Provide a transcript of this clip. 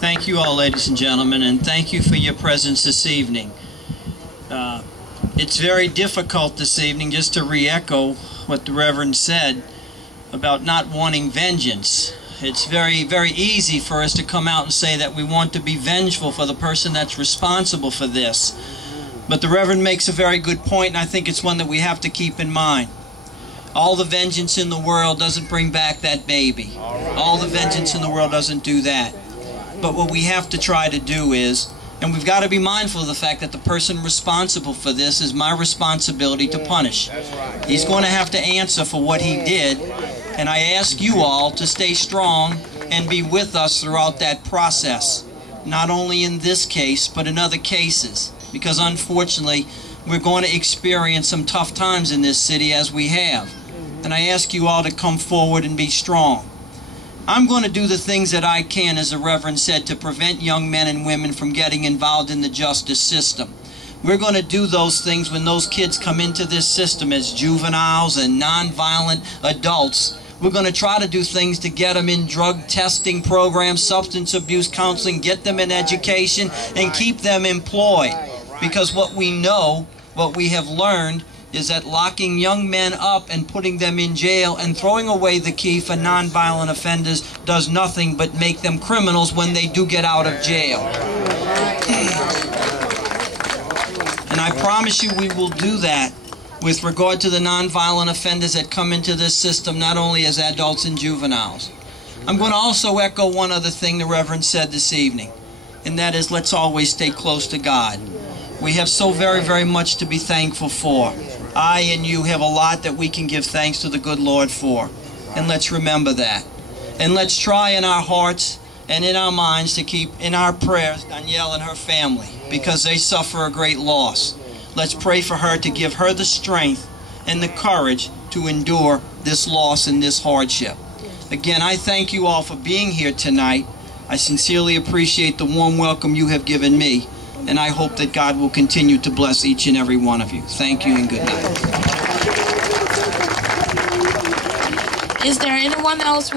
Thank you all, ladies and gentlemen, and thank you for your presence this evening. It's very difficult this evening just to re-echo what the Reverend said about not wanting vengeance. It's very, very easy for us to come out and say that we want to be vengeful for the person that's responsible for this. But the Reverend makes a very good point, and I think it's one that we have to keep in mind. All the vengeance in the world doesn't bring back that baby. All the vengeance in the world doesn't do that. But what we have to try to do is, and we've got to be mindful of the fact that the person responsible for this is my responsibility to punish. He's going to have to answer for what he did, and I ask you all to stay strong and be with us throughout that process. Not only in this case, but in other cases. Because unfortunately, we're going to experience some tough times in this city as we have. And I ask you all to come forward and be strong. I'm going to do the things that I can, as the Reverend said, to prevent young men and women from getting involved in the justice system. We're going to do those things when those kids come into this system as juveniles and nonviolent adults. We're going to try to do things to get them in drug testing programs, substance abuse counseling, get them in education, and keep them employed. Because what we know, what we have learned, is that locking young men up and putting them in jail and throwing away the key for nonviolent offenders does nothing but make them criminals when they do get out of jail. And I promise you we will do that with regard to the nonviolent offenders that come into this system, not only as adults and juveniles. I'm going to also echo one other thing the Reverend said this evening, and that is, let's always stay close to God. We have so very, very much to be thankful for. I and you have a lot that we can give thanks to the good Lord for. And let's remember that. And let's try in our hearts and in our minds to keep in our prayers Danielle and her family, because they suffer a great loss. Let's pray for her to give her the strength and the courage to endure this loss and this hardship. Again, I thank you all for being here tonight. I sincerely appreciate the warm welcome you have given me. And I hope that God will continue to bless each and every one of you. Thank you and good night. Is there anyone else?